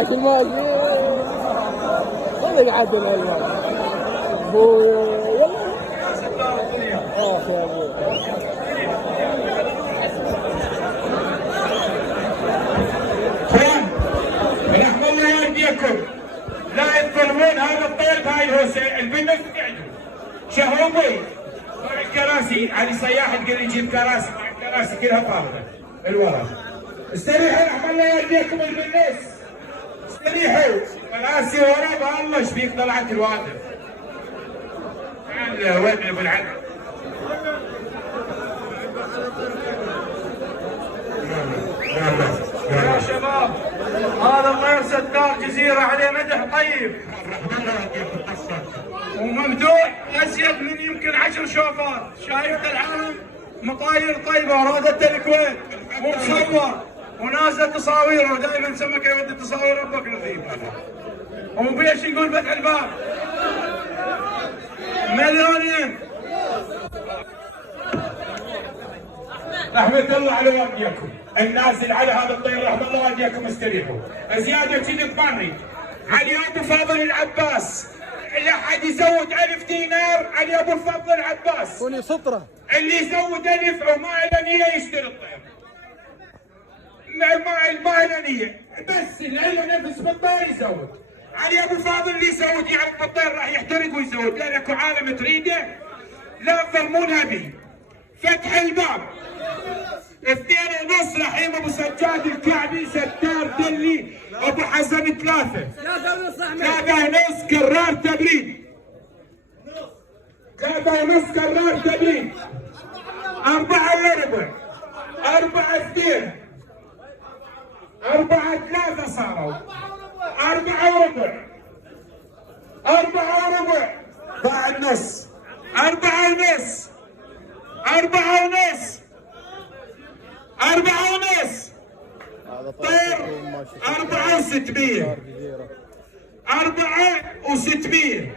الماضي خليك عدل الماضي ابوي يلا يا ابوي رحم الله والديكم لا تظلمون هذا الطير هاي الهوسه البنت تعجب شهوبي مع الكراسي علي صياح تقول لي جيب كراسي مع الكراسي كلها فاضيه الورق استريحوا رحم الله والديكم البنس استريحوا كراسي ورا الله ايش فيك طلعت الوادم وين ابو العدل يا شباب هذا الطير ستار جزيرة عليه مدح طيب وممدوح أزيد من يمكن 10 شوفات شايف العالم مطاير طيبة ورادت الكويت ومصور ونازل تصاويره دائما سمك يودي تصاوير ربك نظيف وبيش يقول فتح الباب مليونين رحمة الله على والديكم النازل على هذا الطير رحمة الله والديكم استريحوا زيادة كذي طمري علي ابو فاضل العباس لا حد يزود 1000 دينار علي ابو الفضل العباس كوني سطره اللي يزود 1000 وما له نيه يشتري الطير ما له نيه بس اللي له نفس بالطير يزود علي ابو فاضل اللي يزود يعرف الطير راح يحترق ويزود لان اكو عالم تريده لا تظلمونها به فتح الباب 2.5 رحيم ابو سجاد الكعبي ستار دلي ابو حسن 3 3.5 كرار تبريد 3.5 كرار تبريد 4 الا ربع 4 2 4 3 صاروا 4 وربع 4 وربع بعد نص 4 ونص 4 ونص 4 ونص طير 4600 4600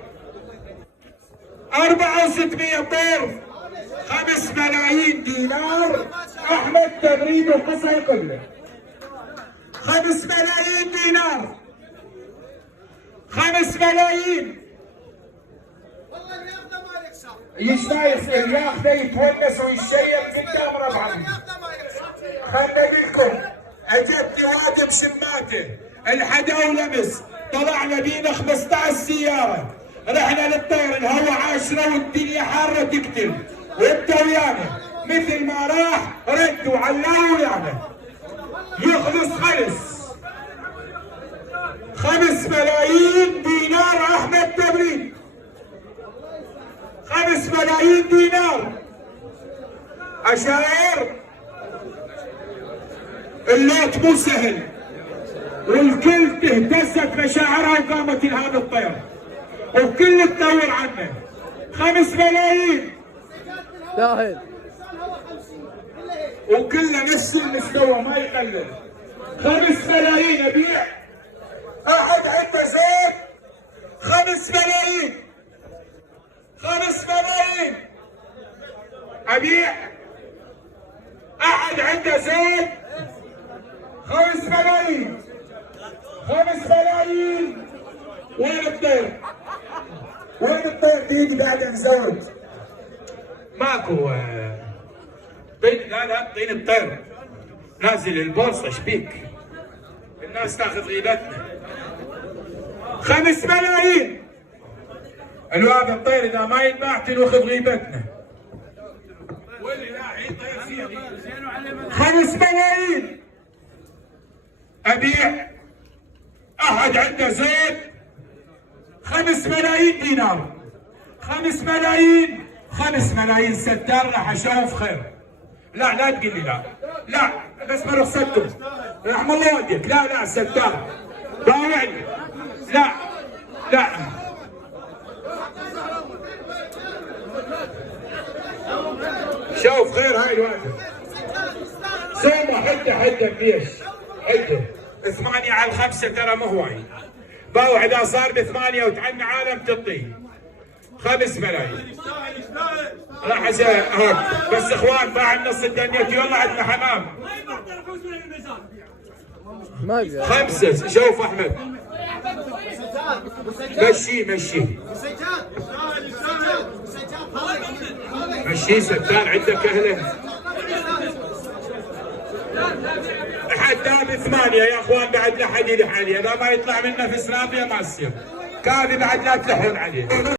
4600 طير 5 ملايين دينار احمد تبريد وقصي قبله 5 ملايين دينار 5 ملايين والله اللي ياخذه ما يكسب يشتا يصير ياخذه يتونس ويشيب قدام ربعه خلنا لكم اجت وادم شماته الحدا ولمس طلعنا بينا 15 سياره رحنا للطير الهوا 10 والدنيا حاره تقتل وانت ويانا مثل ما راح رد وعلاه ويانا يخلص خلص 5 ملايين دينار احمد تبريد 5 ملايين دينار اشاعر اللوت مو سهل والكل تهتزت مشاعرها وقامت لهذا الطير وكل تدور عنه 5 ملايين داهل وكله نفس المستوى ما يقلل 5 ملايين ابيع احد عنده زيت 5 ملايين 5 ملايين ابيع احد عنده زيت 5 ملايين 5 ملايين وين الطير؟ وين الطير تيجي بعد نزود؟ ماكو لا طين الطير نازل البورصه ايش بيك؟ الناس تاخذ غيبتنا 5 ملايين الواد الطير اذا ما ينباع تنوخذ غيبتنا واللي لا عين طير سيدي 5 ملايين ابيع احد عنده زيت 5 ملايين دينار 5 ملايين 5 ملايين ستار راح اشوف خير لا تقول لي لا بس برخصتكم رحم الله والديك لا ستار باوعني لا شوف خير هاي الواحدة سومة حدة ليش حدة 8 على 5 ترى مو هواي باوع اذا صار ب8 وتعني عالم تطي 5 ملايين راح هاك بس اخوان باع النص الدنيتي والله عندنا حمام ما ابي. 5. شوف احمد مشي مشي ستان عندك اهله. حداد 8 يا اخوان، بعد لا حد يلح عليه، اذا ما يطلع منه في سناب يا ماسية كاذب، بعد لا تلحون عليه.